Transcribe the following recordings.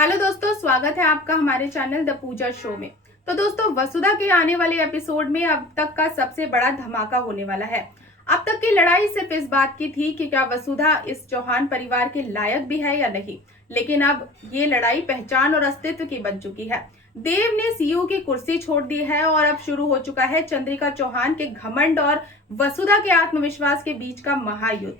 Hello दोस्तों, स्वागत है आपका हमारे चैनल द पूजा शो में। तो दोस्तों, वसुधा के आने वाले एपिसोड में अब तक का सबसे बड़ा धमाका होने वाला है। अब तक की लड़ाई सिर्फ इस बात की थी कि क्या वसुधा इस चौहान परिवार के लायक भी है या नहीं, लेकिन अब ये लड़ाई पहचान और अस्तित्व की बन चुकी है। देव ने सीईओ की कुर्सी छोड़ दी है और अब शुरू हो चुका है चंद्रिका चौहान के घमंड और वसुधा के आत्मविश्वास के बीच का महायुद्ध।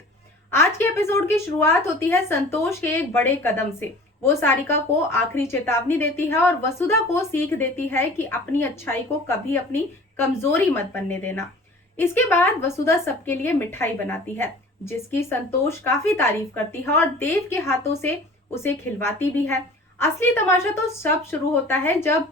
आज के एपिसोड की शुरुआत होती है संतोष के एक बड़े कदम से। वो सारिका को आखिरी चेतावनी देती है और वसुधा को सीख देती है कि अपनी अच्छाई को कभी अपनी कमजोरी मत बनने देना। इसके बाद वसुधा सबके लिए मिठाई बनाती है, जिसकी संतोष काफी तारीफ करती है और देव के हाथों से उसे खिलवाती भी है। असली तमाशा तो सब शुरू होता है जब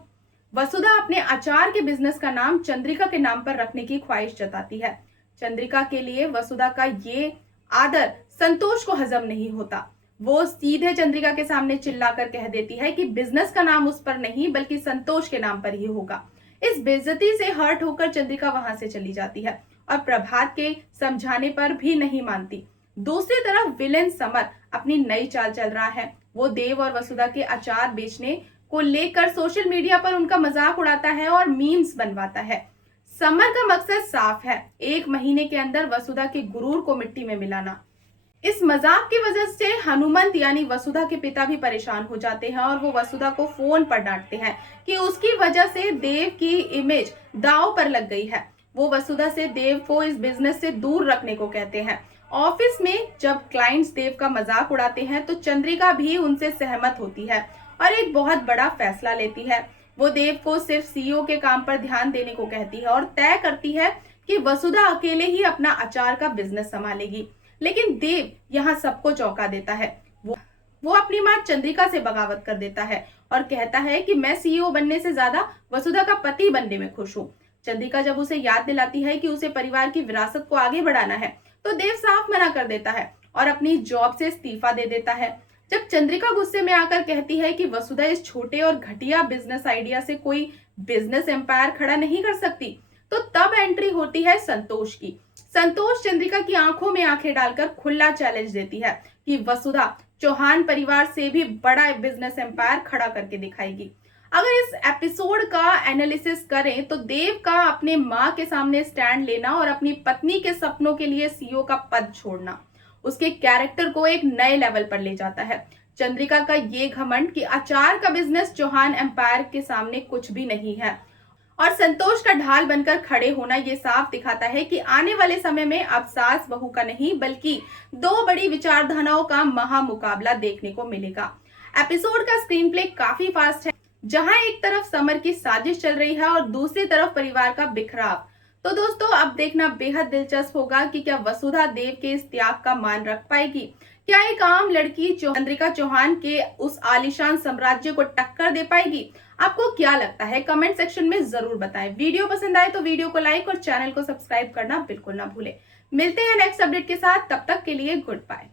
वसुधा अपने अचार के बिजनेस का नाम चंद्रिका के नाम पर रखने की ख्वाहिश जताती है। चंद्रिका के लिए वसुधा का ये आदर संतोष को हजम नहीं होता। वो सीधे चंद्रिका के सामने चिल्लाकर कह देती है कि बिजनेस का नाम उस पर नहीं बल्कि संतोष के नाम पर ही होगा। इस बेइज्जती से हर्ट होकर चंद्रिका वहां से चली जाती है और प्रभात के समझाने पर भी नहीं मानती। दूसरी तरफ विलेन समर अपनी नई चाल चल रहा है। वो देव और वसुधा के अचार बेचने को लेकर सोशल मीडिया पर उनका मजाक उड़ाता है और मीम्स बनवाता है। समर का मकसद साफ है, 1 महीने के अंदर वसुधा के गुरूर को मिट्टी में मिलाना। इस मजाक की वजह से हनुमंत यानी वसुधा के पिता भी परेशान हो जाते हैं और वो वसुधा को फोन पर डांटते हैं कि उसकी वजह से देव की इमेज दांव पर लग गई है। वो वसुधा से देव को इस बिजनेस से दूर रखने को कहते हैं। ऑफिस में जब क्लाइंट्स देव का मजाक उड़ाते हैं तो चंद्रिका भी उनसे सहमत होती है और एक बहुत बड़ा फैसला लेती है। वो देव को सिर्फ सीईओ के काम पर ध्यान देने को कहती है और तय करती है कि वसुधा अकेले ही अपना अचार का बिजनेस संभालेगी। लेकिन देव यहाँ सबको चौंका देता है। वो अपनी मां चंद्रिका से बगावत कर देता है और कहता है कि मैं सीईओ बनने से ज्यादा वसुधा का पति बनने में खुश हूँ। चंद्रिका जब उसे याद दिलाती है कि उसे परिवार की विरासत को आगे बढ़ाना है तो देव साफ मना कर देता है और अपनी जॉब से इस्तीफा दे देता है। जब चंद्रिका गुस्से में आकर कहती है कि वसुधा इस छोटे और घटिया बिजनेस आइडिया से कोई बिजनेस एम्पायर खड़ा नहीं कर सकती, तो तब एंट्री होती है संतोष की। संतोष चंद्रिका की आंखों में आंखें डालकर खुला चैलेंज देती है कि वसुधा चौहान परिवार से भी बड़ा बिजनेस एम्पायर खड़ा करके दिखाएगी। अगर इस एपिसोड का एनालिसिस करें तो देव का अपने मां के सामने स्टैंड लेना और अपनी पत्नी के सपनों के लिए सीईओ का पद छोड़ना उसके कैरेक्टर को एक नए लेवल पर ले जाता है। चंद्रिका का ये घमंड कि अचार का बिजनेस चौहान एम्पायर के सामने कुछ भी नहीं है और संतोष का ढाल बनकर खड़े होना ये साफ दिखाता है कि आने वाले समय में अब सास बहू का नहीं बल्कि 2 बड़ी विचारधाराओं का महामुकाबला देखने को मिलेगा। एपिसोड का स्क्रीन प्ले काफी फास्ट है, जहां एक तरफ समर की साजिश चल रही है और दूसरी तरफ परिवार का बिखराव। तो दोस्तों, अब देखना बेहद दिलचस्प होगा कि क्या वसुधा देव के इस त्याग का मान रख पाएगी। क्या एक आम लड़की चंद्रिका चौहान के उस आलीशान साम्राज्य को टक्कर दे पाएगी? आपको क्या लगता है? कमेंट सेक्शन में जरूर बताएं। वीडियो पसंद आए तो वीडियो को लाइक और चैनल को सब्सक्राइब करना बिल्कुल ना भूलें। मिलते हैं नेक्स्ट अपडेट के साथ, तब तक के लिए गुड बाय।